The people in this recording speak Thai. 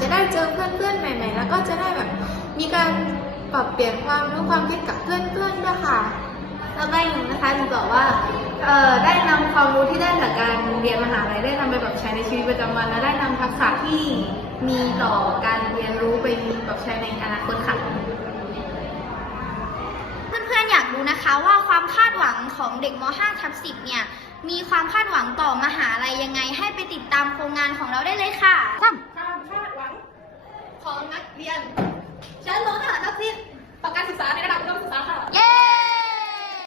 จะได้เจอเพื่อนๆใหม่ ๆ แล้วก็จะได้แบบมีการปรับเปลี่ยนความรู้ความคิดกับเพื่อนๆด้วยค่ะแล้วใบหนึ่งนะคะจะบอกว่าเอ่อได้นำความรู้ที่ได้จากการเรียนมหาลัยได้นำไปปรับใช้ในชีวิตประจำวันและได้นำทักษะที่มีต่อการเรียนรู้ไปปรับใช้ในอนาคตค่ะเพื่อนๆอยากรู้นะคะว่าความคาดหวังของเด็กม .5 ทับ10 เนี่ยมีความคาดหวังต่อมหาลัยยังไง ให้ไปติดตามโครงงานของเราได้เลยค่ะค